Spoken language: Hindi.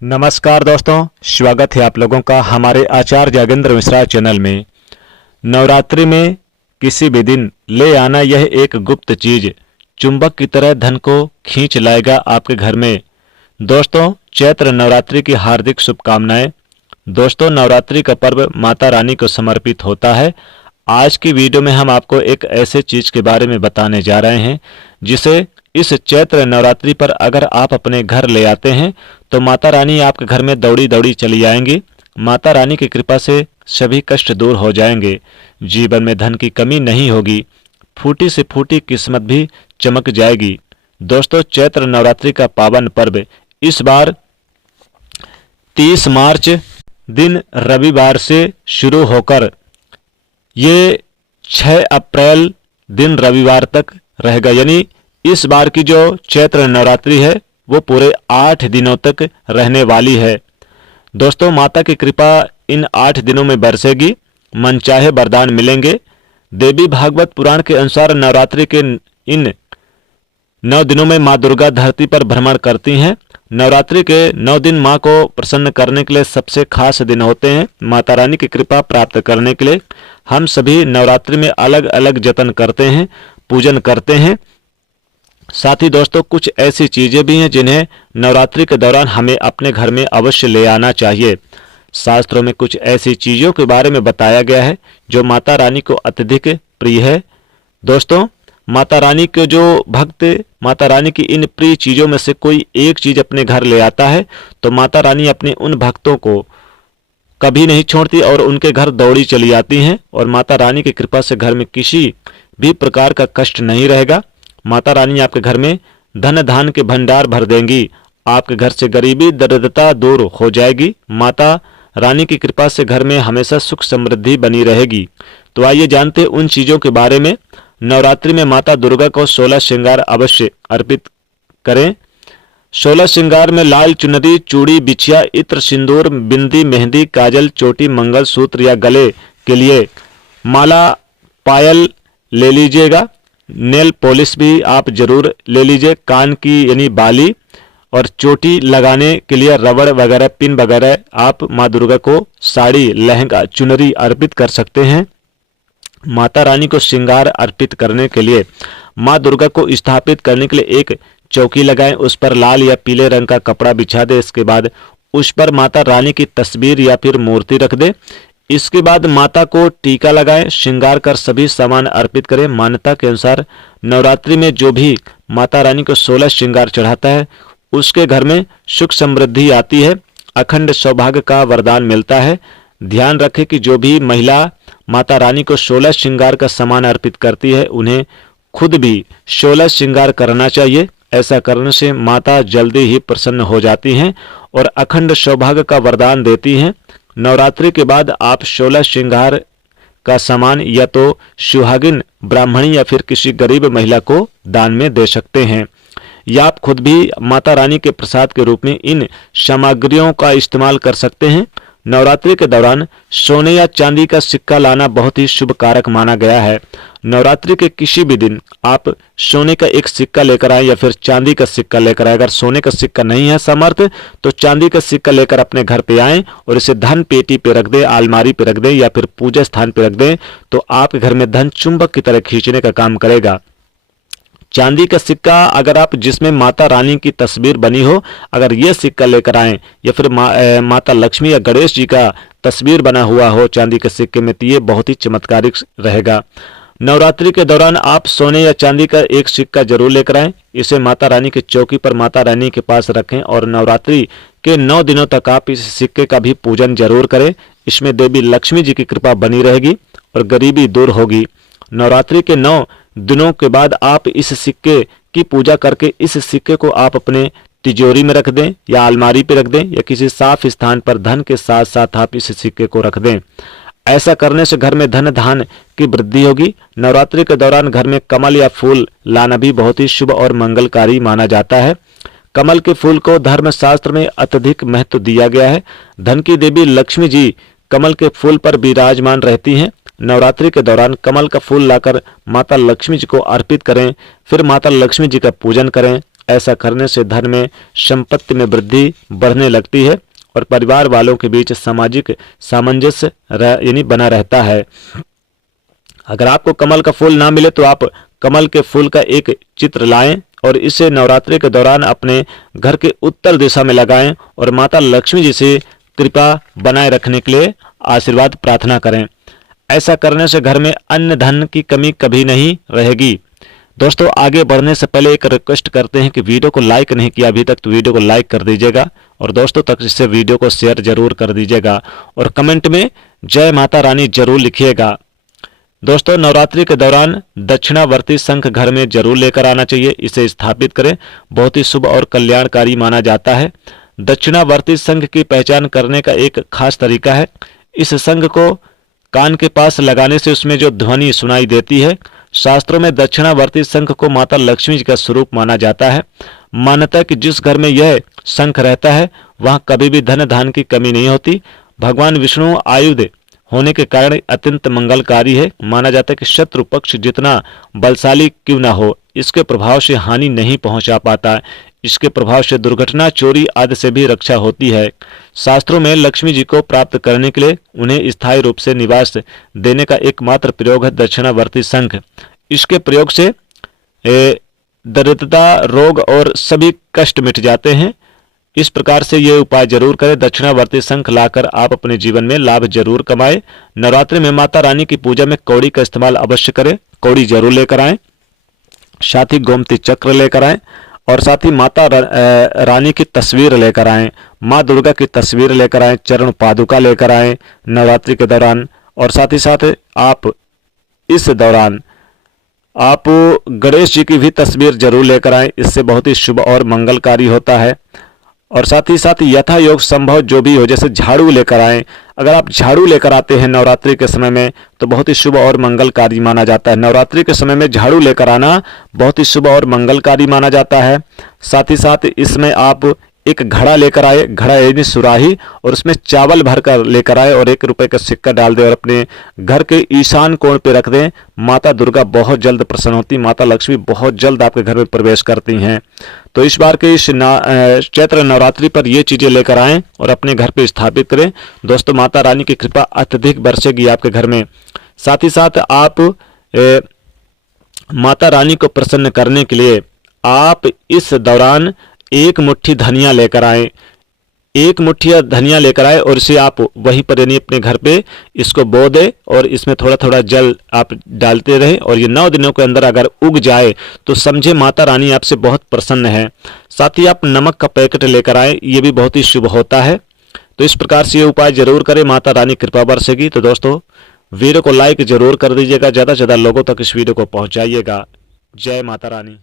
नमस्कार दोस्तों, स्वागत है आप लोगों का हमारे आचार्य जागेंद्र मिश्रा चैनल में। नवरात्रि में किसी भी दिन ले आना यह एक गुप्त चीज चुंबक की तरह धन को खींच लाएगा आपके घर में। दोस्तों, चैत्र नवरात्रि की हार्दिक शुभकामनाएं। दोस्तों, नवरात्रि का पर्व माता रानी को समर्पित होता है। आज की वीडियो में हम आपको एक ऐसे चीज के बारे में बताने जा रहे हैं जिसे इस चैत्र नवरात्रि पर अगर आप अपने घर ले आते हैं तो माता रानी आपके घर में दौड़ी दौड़ी चली आएंगी। माता रानी की कृपा से सभी कष्ट दूर हो जाएंगे, जीवन में धन की कमी नहीं होगी, फूटी से फूटी किस्मत भी चमक जाएगी। दोस्तों, चैत्र नवरात्रि का पावन पर्व इस बार 30 मार्च दिन रविवार से शुरू होकर ये 6 अप्रैल दिन रविवार तक रहेगा। यानी इस बार की जो चैत्र नवरात्रि है वो पूरे 8 दिनों तक रहने वाली है। दोस्तों, माता की कृपा इन 8 दिनों में बरसेगी, मनचाहे वरदान मिलेंगे। देवी भागवत पुराण के अनुसार नवरात्रि के इन 9 दिनों में माँ दुर्गा धरती पर भ्रमण करती हैं। नवरात्रि के 9 दिन माँ को प्रसन्न करने के लिए सबसे खास दिन होते हैं। माता रानी की कृपा प्राप्त करने के लिए हम सभी नवरात्रि में अलग अलग जतन करते हैं, पूजन करते हैं। साथ ही दोस्तों, कुछ ऐसी चीजें भी हैं जिन्हें नवरात्रि के दौरान हमें अपने घर में अवश्य ले आना चाहिए। शास्त्रों में कुछ ऐसी चीजों के बारे में बताया गया है जो माता रानी को अत्यधिक प्रिय है। दोस्तों, माता रानी के जो भक्त माता रानी की इन प्रिय चीजों में से कोई एक चीज अपने घर ले आता है तो माता रानी अपने उन भक्तों को कभी नहीं छोड़ती और उनके घर दौड़ी चली आती हैं और माता रानी की कृपा से घर में किसी भी प्रकार का कष्ट नहीं रहेगा। माता रानी आपके घर में धन धान के भंडार भर देंगी, आपके घर से गरीबी दरिद्रता दूर हो जाएगी। माता रानी की कृपा से घर में हमेशा सुख समृद्धि बनी रहेगी। तो आइए जानते हैं उन चीजों के बारे में। नवरात्रि में माता दुर्गा को 16 श्रृंगार अवश्य अर्पित करें। 16 श्रृंगार में लाल चुनरी, चूड़ी, बिछिया, इत्र, सिंदूर, बिंदी, मेहंदी, काजल, चोटी, मंगल सूत्र या गले के लिए माला, पायल ले लीजिएगा। नेल पॉलिश भी आप जरूर ले लीजिए। कान की यानी बाली और चोटी लगाने के लिए रबड़ वगैरह, पिन वगैरह आप माँ दुर्गा को साड़ी, लहंगा, चुनरी अर्पित कर सकते हैं। माता रानी को श्रृंगार अर्पित करने के लिए माँ दुर्गा को स्थापित करने के लिए एक चौकी लगाएं, उस पर लाल या पीले रंग का कपड़ा बिछा दे। इसके बाद उस पर माता रानी की तस्वीर या फिर मूर्ति रख दे। इसके बाद माता को टीका लगाएं, श्रृंगार कर सभी सामान अर्पित करें। मान्यता के अनुसार नवरात्रि में जो भी माता रानी को 16 श्रृंगार चढ़ाता है उसके घर में सुख समृद्धि आती है, अखंड सौभाग्य का वरदान मिलता है। ध्यान रखें कि जो भी महिला माता रानी को 16 श्रृंगार का सामान अर्पित करती है उन्हें खुद भी 16 श्रृंगार करना चाहिए। ऐसा करने से माता जल्दी ही प्रसन्न हो जाती हैं और अखंड सौभाग्य का वरदान देती हैं। नवरात्रि के बाद आप 16 श्रृंगार का सामान या तो सुहागिन ब्राह्मणी या फिर किसी गरीब महिला को दान में दे सकते हैं, या आप खुद भी माता रानी के प्रसाद के रूप में इन सामग्रियों का इस्तेमाल कर सकते हैं। नवरात्रि के दौरान सोने या चांदी का सिक्का लाना बहुत ही शुभ कारक माना गया है। नवरात्रि के किसी भी दिन आप सोने का एक सिक्का लेकर आए या फिर चांदी का सिक्का लेकर आए। अगर सोने का सिक्का नहीं है सामर्थ्य तो चांदी का सिक्का लेकर अपने घर पे आएं और इसे धन पेटी पे रख दें, अलमारी पे रख दें या फिर पूजा स्थान पे रख दें, तो आपके घर में धन चुंबक की तरह खींचने का काम करेगा। चांदी का सिक्का अगर आप जिसमें माता रानी की तस्वीर बनी हो, अगर ये सिक्का लेकर आए या फिर माता लक्ष्मी या गणेश जी का तस्वीर बना हुआ हो चांदी के सिक्के में, तो ये बहुत ही चमत्कारिक रहेगा। नवरात्रि के दौरान आप सोने या चांदी का एक सिक्का जरूर लेकर आएं, इसे माता रानी की चौकी पर माता रानी के पास रखें और नवरात्रि के 9 दिनों तक आप इस सिक्के का भी पूजन जरूर करें। इसमें देवी लक्ष्मी जी की कृपा बनी रहेगी और गरीबी दूर होगी। नवरात्रि के 9 दिनों के बाद आप इस सिक्के की पूजा करके इस सिक्के को आप अपने तिजोरी में रख दें या अलमारी पे रख दें या किसी साफ स्थान पर धन के साथ साथ आप इस सिक्के को रख दें। ऐसा करने से घर में धन धान की वृद्धि होगी। नवरात्रि के दौरान घर में कमल या फूल लाना भी बहुत ही शुभ और मंगलकारी माना जाता है। कमल के फूल को धर्मशास्त्र में अत्यधिक महत्व दिया गया है। धन की देवी लक्ष्मी जी कमल के फूल पर विराजमान रहती हैं। नवरात्रि के दौरान कमल का फूल लाकर माता लक्ष्मी जी को अर्पित करें, फिर माता लक्ष्मी जी का पूजन करें। ऐसा करने से धन में, संपत्ति में वृद्धि बढ़ने लगती है और परिवार वालों के बीच सामाजिक सामंजस्य यानी बना रहता है। अगर आपको कमल का फूल ना मिले तो आप कमल के फूल का एक चित्र लाएं और इसे नवरात्रि के दौरान अपने घर के उत्तर दिशा में लगाएं और माता लक्ष्मी जी से कृपा बनाए रखने के लिए आशीर्वाद प्रार्थना करें। ऐसा करने से घर में अन्न धन की कमी कभी नहीं रहेगी। दोस्तों, आगे बढ़ने से पहले एक रिक्वेस्ट करते हैं कि वीडियो को लाइक नहीं किया अभी तक तो वीडियो को लाइक कर दीजिएगा और दोस्तों तक इससे वीडियो को शेयर जरूर कर दीजिएगा और कमेंट में जय माता रानी जरूर लिखिएगा। दोस्तों, नवरात्रि के दौरान दक्षिणावर्ती शंख घर में जरूर लेकर आना चाहिए। इसे स्थापित करें, बहुत ही शुभ और कल्याणकारी माना जाता है। दक्षिणावर्ती शंख की पहचान करने का एक खास तरीका है। इस शंख को कान के पास लगाने से उसमें जो ध्वनि सुनाई देती है। शास्त्रों में दक्षिणावर्ती शंख को माता लक्ष्मी जी का स्वरूप माना जाता है। मान्यता है कि जिस घर में यह शंख रहता है वहां कभी भी धन धान की कमी नहीं होती। भगवान विष्णु आयुध होने के कारण अत्यंत मंगलकारी है। माना जाता है कि शत्रु पक्ष जितना बलशाली क्यों ना हो, इसके प्रभाव से हानि नहीं पहुंचा पाता। इसके प्रभाव से दुर्घटना, चोरी आदि से भी रक्षा होती है। शास्त्रों में लक्ष्मी जी को प्राप्त करने के लिए उन्हें स्थायी रूप से निवास देने का एकमात्र प्रयोग है दक्षिणावर्ती शंख। इसके प्रयोग से दरिद्रता, रोग और सभी कष्ट मिट जाते हैं। इस प्रकार से ये उपाय जरूर करें। दक्षिणावर्ती शंख लाकर आप अपने जीवन में लाभ जरूर कमाएं। नवरात्रि में माता रानी की पूजा में कौड़ी का इस्तेमाल अवश्य करें। कौड़ी जरूर लेकर आएं, साथ ही गोमती चक्र लेकर आएं और साथ ही माता रानी की तस्वीर लेकर आएं, माँ दुर्गा की तस्वीर लेकर आएं, चरण पादुका लेकर आएं नवरात्रि के दौरान। और साथ ही साथ आप इस दौरान आप गणेश जी की भी तस्वीर जरूर लेकर आएं। इससे बहुत ही शुभ और मंगलकारी होता है। और साथ ही यथा योग संभव जो भी हो, जैसे झाड़ू लेकर आएं। अगर आप झाड़ू लेकर आते हैं नवरात्रि के समय में तो बहुत ही शुभ और मंगलकारी माना जाता है। नवरात्रि के समय में झाड़ू लेकर आना बहुत ही शुभ और मंगलकारी माना जाता है। साथ ही साथ इसमें आप एक घड़ा लेकर आए, घड़ा यानी सुराही, और उसमें चावल भरकर लेकर आए और 1 रुपए का सिक्का डाल दें और अपने घर के ईशान कोण पे रख दें। माता दुर्गा बहुत जल्द प्रसन्न होती, माता लक्ष्मी बहुत जल्द आपके घर में प्रवेश करती हैं। तो इस बार के इस चैत्र नवरात्रि पर ये चीजें लेकर आएं और अपने घर पे स्थापित करें। दोस्तों, माता रानी की कृपा अत्यधिक बरसेगी आपके घर में। साथ ही साथ आप माता रानी को प्रसन्न करने के लिए आप इस दौरान 1 मुट्ठी धनिया लेकर आए। 1 मुट्ठी धनिया लेकर आए और इसे आप वहीं पर यानी अपने घर पे इसको बो दे और इसमें थोड़ा थोड़ा जल आप डालते रहे और ये 9 दिनों के अंदर अगर उग जाए तो समझे माता रानी आपसे बहुत प्रसन्न है। साथ ही आप नमक का पैकेट लेकर आए, ये भी बहुत ही शुभ होता है। तो इस प्रकार से ये उपाय जरूर करें, माता रानी कृपा बरसेगी। तो दोस्तों, वीडियो को लाइक जरूर कर दीजिएगा, ज़्यादा से ज़्यादा लोगों तक इस वीडियो को पहुँचाइएगा। जय माता रानी।